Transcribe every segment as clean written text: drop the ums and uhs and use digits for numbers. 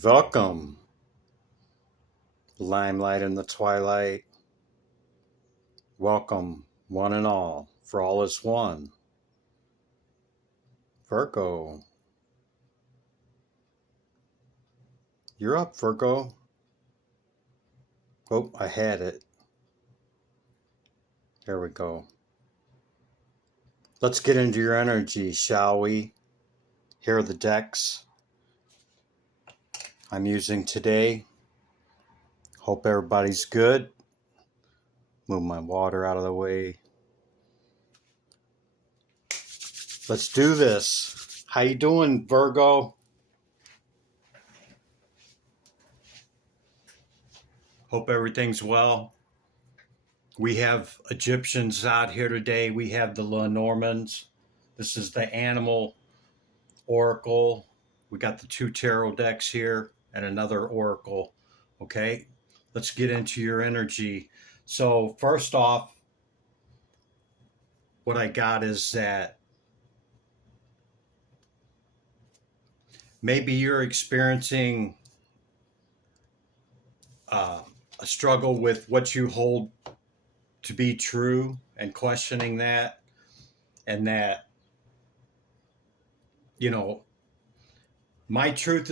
Welcome, limelight in the twilight. Welcome, one and all, for all is one. Virgo, you're up, Virgo. Oh, I had it. There we go. Let's get into your energy, shall we? Here are the decks I'm using today. Hope everybody's good. Move my water out of the way. Let's do this. How you doing, Virgo? Hope everything's well. We have Egyptians out here today. We have the Lenormands. This is the animal oracle. We got the two tarot decks here and another oracle. Okay, let's get into your energy. So first off, what I got is that maybe you're experiencing a struggle with what you hold to be true and questioning that, and that, you know, my truth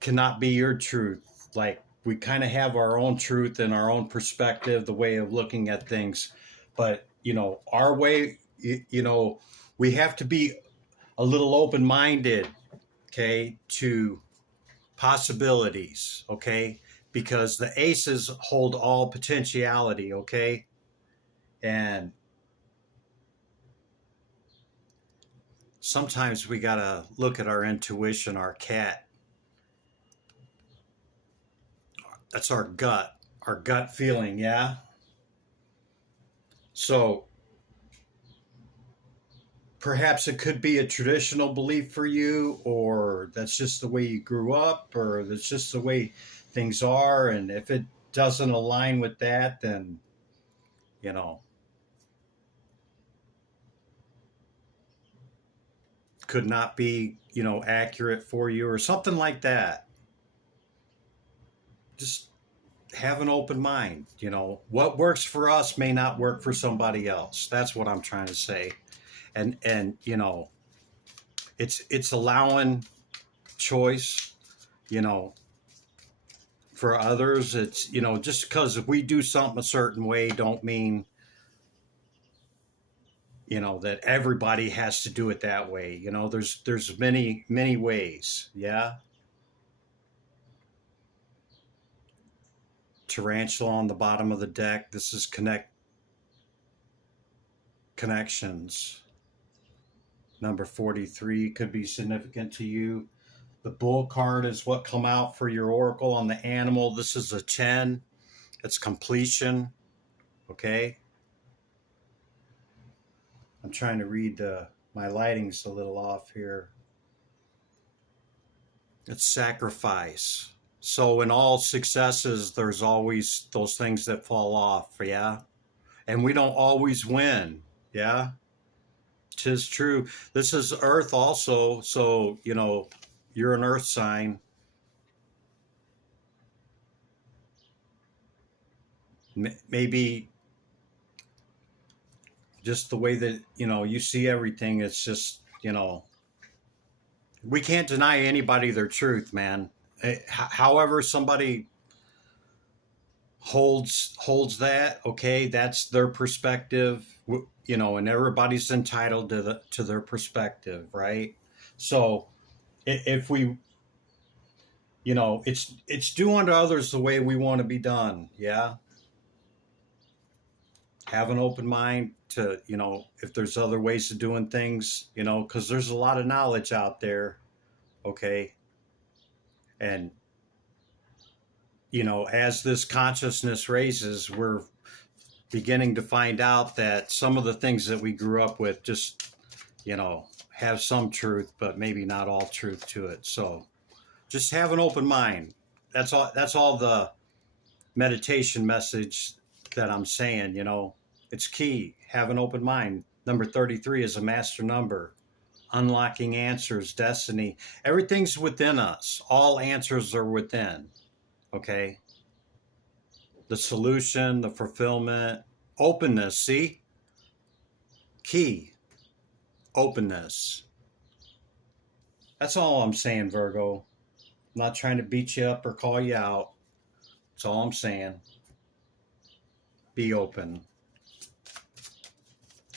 cannot be your truth. Like, we kind of have our own truth and our own perspective, the way of looking at things. But, our way, we have to be a little open-minded, okay, to possibilities, okay? Because the aces hold all potentiality, okay? And sometimes we got to look at our intuition, our cat. That's our gut feeling, yeah? So perhaps it could be a traditional belief for you, or that's just the way you grew up, or that's just the way things are. And if it doesn't align with that, then, could not be, accurate for you or something like that. Just have an open mind. What works for us may not work for somebody else. That's what I'm trying to say. And it's allowing choice, for others. It's, just because if we do something a certain way don't mean, that everybody has to do it that way. There's many ways. Yeah. Tarantula on the bottom of the deck. This is connections. Number 43 could be significant to you. The bull card is what come out for your oracle on the animal. This is a 10. It's completion. Okay. I'm trying to read my lighting's a little off here. It's sacrifice. So in all successes, there's always those things that fall off. Yeah. And we don't always win. Yeah. 'Tis true. This is Earth also. So, you're an Earth sign. Maybe just the way that, you see everything. It's just, we can't deny anybody their truth, man. However somebody holds that, okay, that's their perspective, and everybody's entitled to their perspective, right? So if we, it's do unto others the way we want to be done. Yeah. Have an open mind to, if there's other ways of doing things, because there's a lot of knowledge out there. Okay. And, as this consciousness raises, we're beginning to find out that some of the things that we grew up with just, have some truth, but maybe not all truth to it. So just have an open mind. That's all the meditation message that I'm saying. It's key. Have an open mind. Number 33 is a master number. unlocking answers, destiny. Everything's within us. All answers are within. Okay? The solution, the fulfillment, openness. See? Key. Openness. That's all I'm saying, Virgo. I'm not trying to beat you up or call you out. That's all I'm saying. Be open.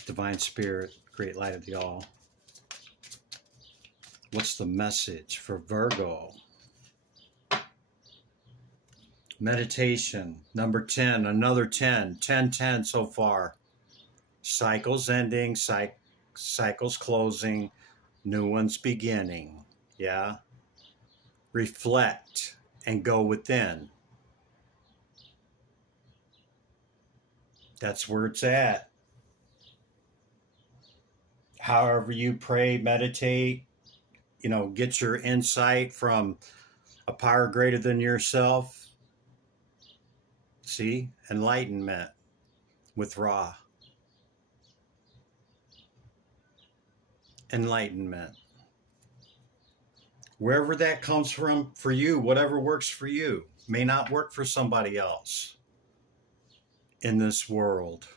Divine Spirit, great light of the all. What's the message for Virgo? Meditation, number 10, another 10, 10, 10 so far. Cycles ending, cycles closing, new ones beginning. Yeah? Reflect and go within. That's where it's at. However you pray, meditate, get your insight from a power greater than yourself. See? Enlightenment with Ra. Enlightenment. Wherever that comes from for you, whatever works for you, may not work for somebody else in this world.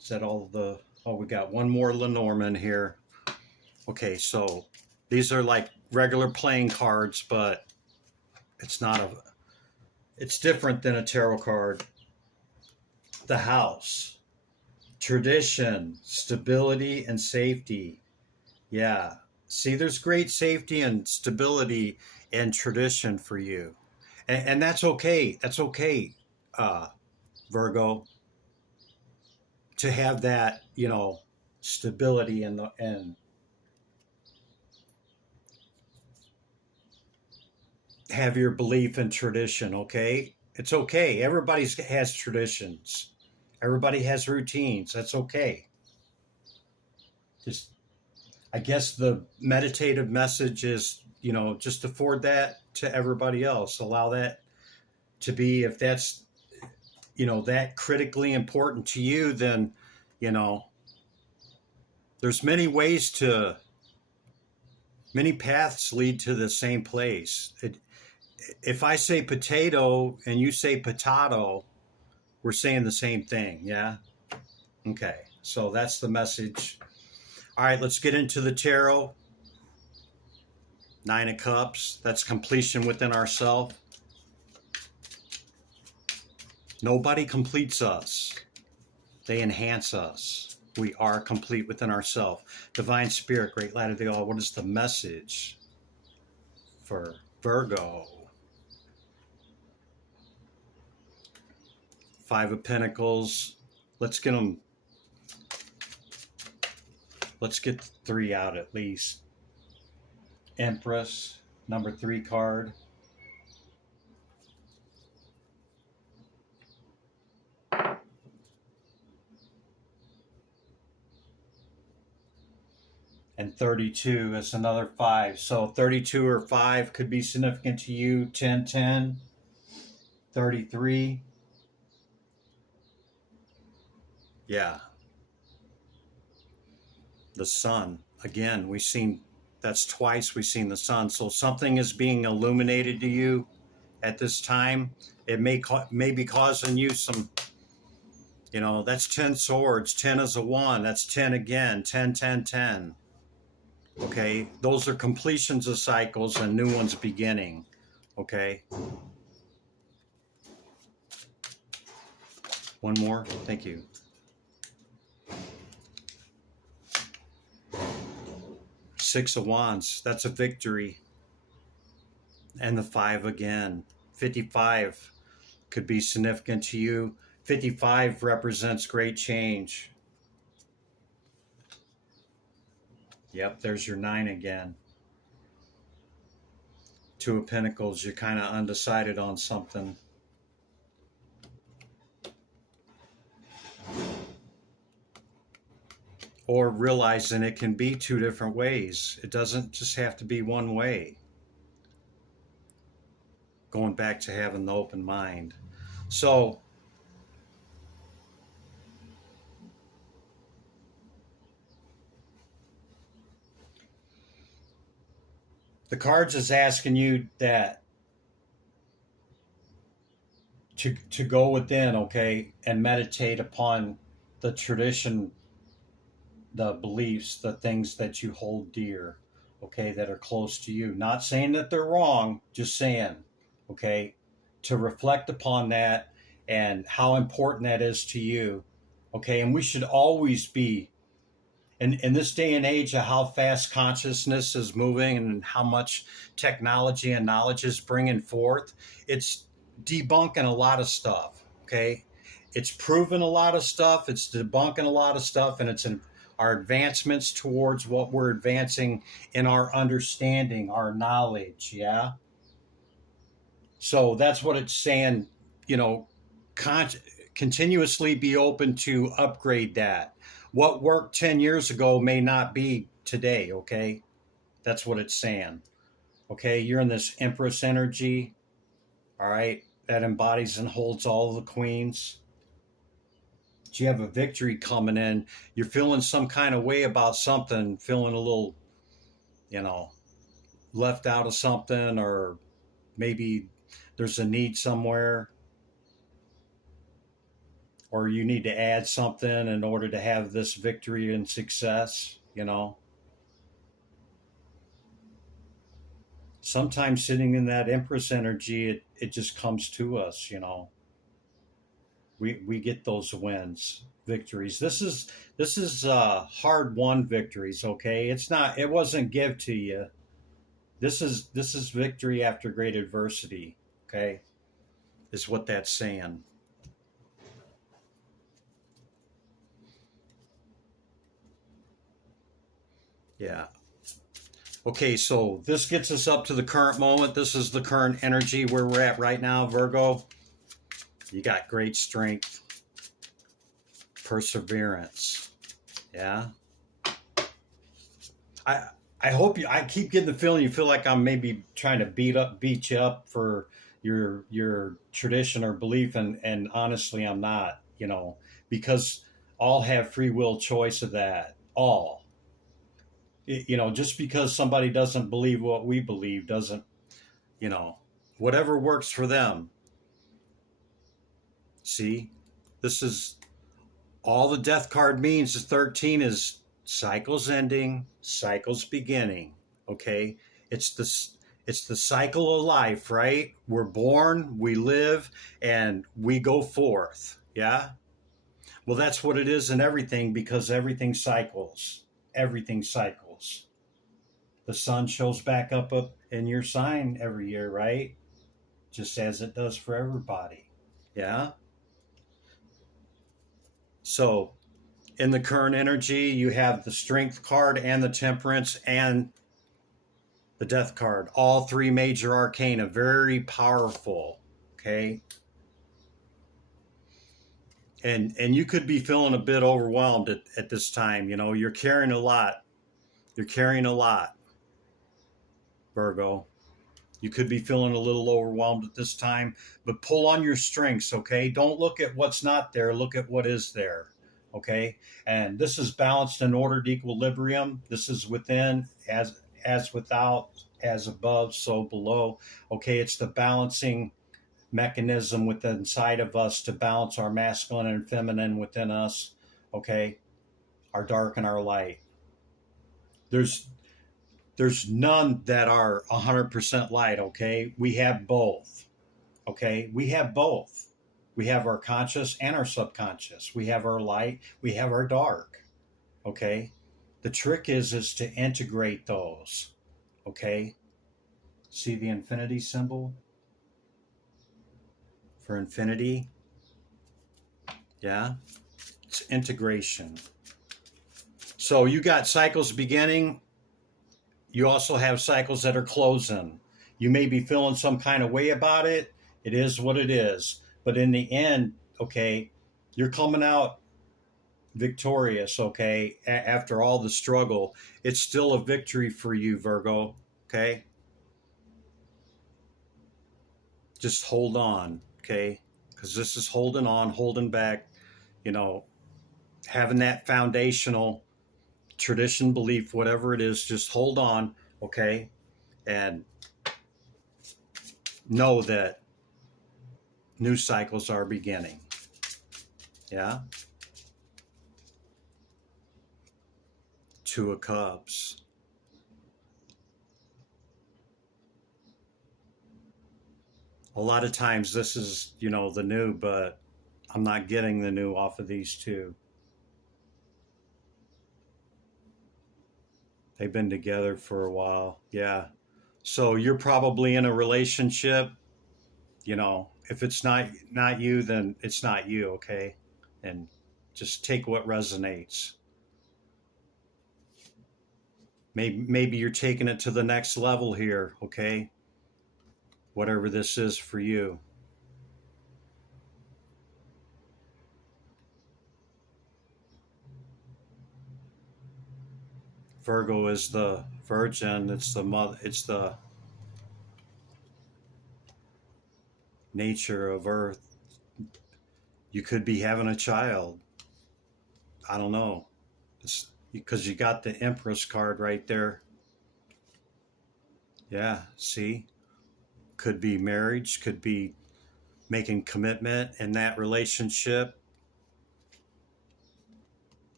Is that all the... Oh, we got one more Lenormand here. Okay, so these are like regular playing cards, but it's not a... It's different than a tarot card. The house. Tradition, stability, and safety. Yeah. See, there's great safety and stability and tradition for you. And that's okay. That's okay, Virgo, to have that, stability and have your belief in tradition, okay? It's okay. Everybody has traditions. Everybody has routines. That's okay. I guess the meditative message is, just afford that to everybody else. Allow that to be, if that's, that critically important to you, then, there's many paths lead to the same place. If I say potato and you say potato, we're saying the same thing, yeah? Okay, so that's the message. All right, let's get into the tarot. 9 of Cups, that's completion within ourselves. Nobody completes us. They enhance us. We are complete within ourselves. Divine Spirit, great light of the all. What is the message for Virgo? 5 of Pentacles. Let's get them. Let's get 3 out at least. Empress, number 3 card. And 32 is another 5. So 32 or 5 could be significant to you. 10, 10, 33. Yeah. The sun. Again, we've seen, that's twice we've seen the sun. So something is being illuminated to you at this time. It may be causing you some, that's 10 swords. 10 is a 1. That's 10 again. 10, 10, 10. Okay, those are completions of cycles and new ones beginning. Okay. One more. Thank you. Six of Wands. That's a victory. And the 5 again. 55 could be significant to you. 55 represents great change. Yep, there's your 9 again. 2 of Pentacles, you're kind of undecided on something. Or realizing it can be 2 different ways. It doesn't just have to be one way. Going back to having the open mind. So, The cards is asking you that to go within, okay, and meditate upon the tradition, the beliefs, the things that you hold dear, okay, that are close to you. Not saying that they're wrong, just saying, okay, to reflect upon that and how important that is to you, okay. And we should always be in this day and age of how fast consciousness is moving and how much technology and knowledge is bringing forth. It's debunking a lot of stuff, okay. It's proven a lot of stuff, it's debunking a lot of stuff, and it's in our advancements towards what we're advancing in our understanding, our knowledge. Yeah, so that's what it's saying, you know, con- continuously be open to upgrade that. What worked 10 years ago may not be today, okay? That's what it's saying. Okay, you're in this Empress energy, all right, that embodies and holds all the queens. You have a victory coming in. You're feeling some kind of way about something, feeling a little, you know, left out of something, or maybe there's a need somewhere, or you need to add something in order to have this victory and success, you know. Sometimes sitting in that Empress energy, it just comes to us, you know. We get those wins, victories. This is hard won victories, okay? It's not, it wasn't give to you. This is victory after great adversity, okay? Is what that's saying. Yeah. Okay, so this gets us up to the current moment. This is the current energy where we're at right now, Virgo. You got great strength, perseverance. Yeah. I I hope you. I keep getting the feeling you feel like I'm maybe trying to beat you up for your tradition or belief, and honestly, I'm not. You know, because all have free will choice of that. All. You know, just because somebody doesn't believe what we believe doesn't, you know, whatever works for them. See, this is all the death card means. The 13 is cycles ending, cycles beginning. Okay, it's the cycle of life, right? We're born, we live, and we go forth. Yeah. Well, that's what it is in everything, because everything cycles. Everything cycles. The sun shows back up in your sign every year, right? Just as it does for everybody. Yeah. So in the current energy, you have the strength card and the temperance and the death card. All three major arcana, very powerful. Okay. And you could be feeling a bit overwhelmed at this time. You know, you're carrying a lot. You're carrying a lot, Virgo. You could be feeling a little overwhelmed at this time, but pull on your strengths, okay? Don't look at what's not there, look at what is there, okay? And this is balanced and ordered equilibrium. This is within, as without, as above, so below. Okay, it's the balancing mechanism within inside of us to balance our masculine and feminine within us, okay? Our dark and our light. There's there's none that are 100% light, okay? We have both, okay? We have both. We have our conscious and our subconscious. We have our light, we have our dark, okay? The trick is to integrate those, okay? See the infinity symbol for infinity? Yeah? It's integration. So you got cycles beginning. You also have cycles that are closing. You may be feeling some kind of way about it. It is what it is. But in the end, okay, you're coming out victorious, okay, after all the struggle. It's still a victory for you, Virgo, okay? Just hold on, okay? Because this is holding on, holding back, you know, having that foundational tradition, belief, whatever it is, just hold on, okay? and know that new cycles are beginning. Yeah. Two of Cups. A lot of times this is, the new, but I'm not getting the new off of these two. They've been together for a while. Yeah. So you're probably in a relationship, if it's not you, then it's not you, okay? And just take what resonates. Maybe you're taking it to the next level here, okay? Whatever this is for you. Virgo is the virgin, it's the mother, it's the nature of earth. You could be having a child. I don't know. It's because you got the Empress card right there. Yeah, see? Could be marriage, could be making commitment in that relationship,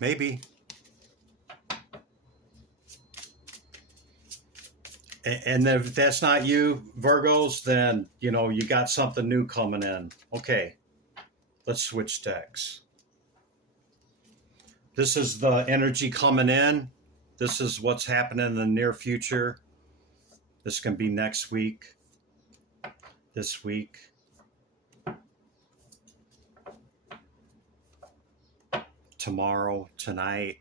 maybe. And if that's not you, Virgos, then, you got something new coming in. Okay, let's switch decks. This is the energy coming in. This is what's happening in the near future. This can be next week, this week. Tomorrow, tonight.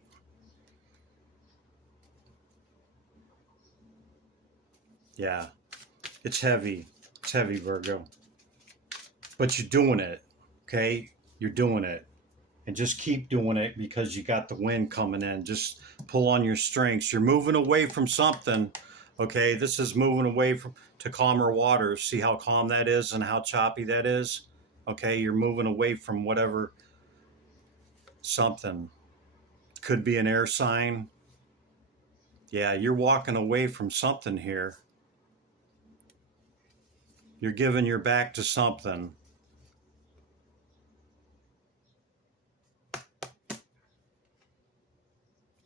Yeah, it's heavy. It's heavy, Virgo. But you're doing it, okay? You're doing it. And just keep doing it because you got the wind coming in. Just pull on your strengths. You're moving away from something, okay? This is moving away to calmer waters. See how calm that is and how choppy that is? Okay, you're moving away from whatever, something. Could be an air sign. Yeah, you're walking away from something here. You're giving your back to something.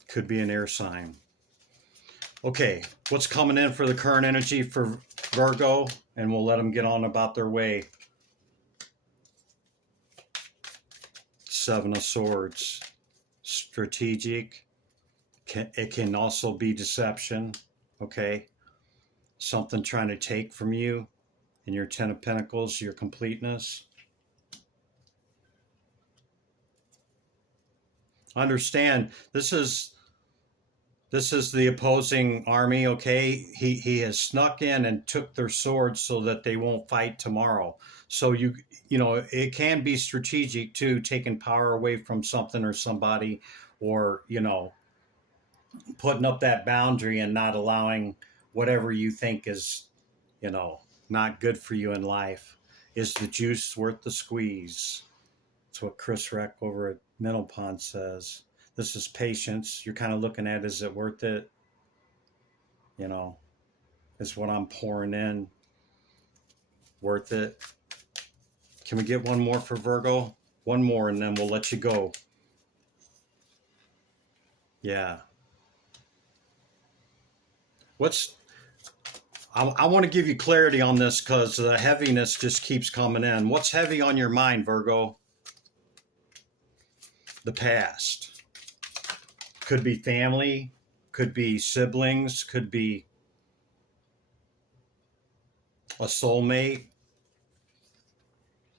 Could be an air sign. Okay, what's coming in for the current energy for Virgo? And we'll let them get on about their way. Seven of Swords. Strategic. It can also be deception. Okay? Something trying to take from you. And your Ten of Pentacles, your completeness. Understand, this is the opposing army, okay? He has snuck in and took their swords so that they won't fight tomorrow. So it can be strategic too, taking power away from something or somebody, or putting up that boundary and not allowing whatever you think is not good for you in life. Is the juice worth the squeeze? That's what Chris Reck over at Mental Pond says. This is patience. You're kind of looking at, is it worth it? Is what I'm pouring in worth it? Can we get one more for Virgo? One more and then we'll let you go. Yeah. I want to give you clarity on this because the heaviness just keeps coming in. What's heavy on your mind, Virgo? The past. Could be family, could be siblings, could be a soulmate.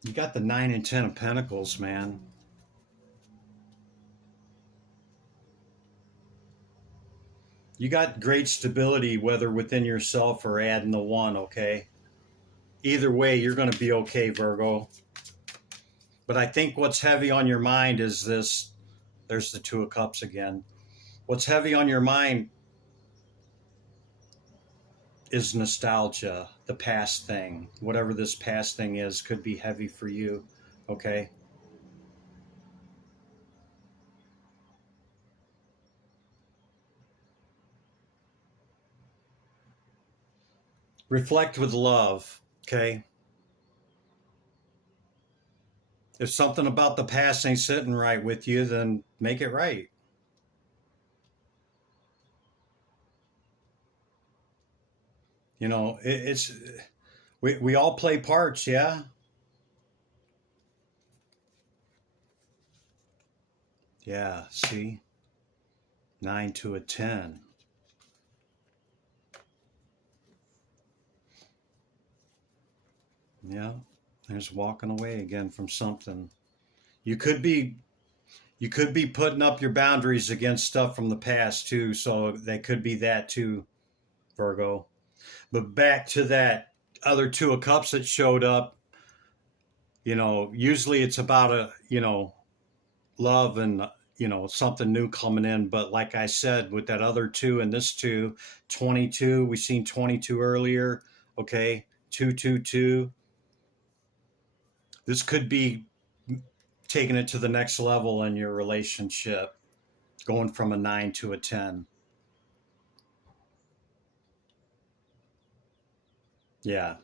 You got the 9 and 10 of Pentacles, man. You got great stability, whether within yourself or adding the one, okay? Either way, you're going to be okay, Virgo. But I think what's heavy on your mind is this. There's the Two of Cups again. What's heavy on your mind is nostalgia, the past thing. Whatever this past thing is could be heavy for you, okay? reflect with love, okay? If something about the past ain't sitting right with you, then make it right. You know, it's we all play parts, yeah? Yeah, see? 9 to a 10. Yeah. There's walking away again from something. You could be you could be putting up your boundaries against stuff from the past too, so that could be that too, Virgo. But back to that other two of cups that showed up, usually it's about love and something new coming in. But like I said, with that other two and this two, 22, we seen 22 earlier. Okay, 222. This could be taking it to the next level in your relationship, going from a 9 to a 10. Yeah.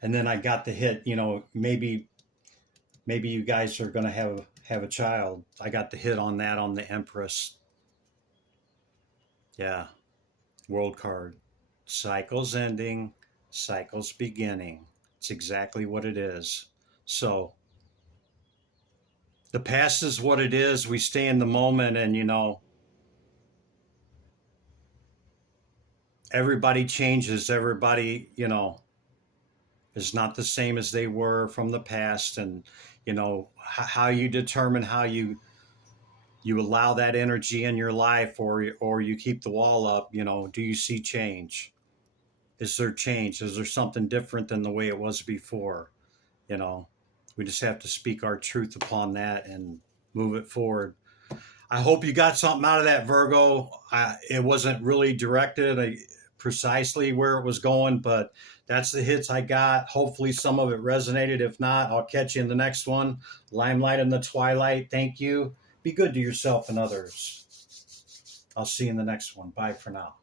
And then I got the hit, maybe you guys are going to have a child. I got the hit on that on the Empress. Yeah. World card. Cycles ending, cycles beginning. It's exactly what it is. So the past is what it is. We stay in the moment, and everybody changes. Everybody, is not the same as they were from the past. And how you determine how you allow that energy in your life, or you keep the wall up. Do you see change? Is there change? Is there something different than the way it was before? you know we just have to speak our truth upon that and move it forward. I hope you got something out of that, Virgo. It wasn't really directed precisely where it was going, but that's the hits I got. Hopefully some of it resonated. If not, I'll catch you in the next one. Limelight in the Twilight. Thank you. Be good to yourself and others. I'll see you in the next one. Bye for now.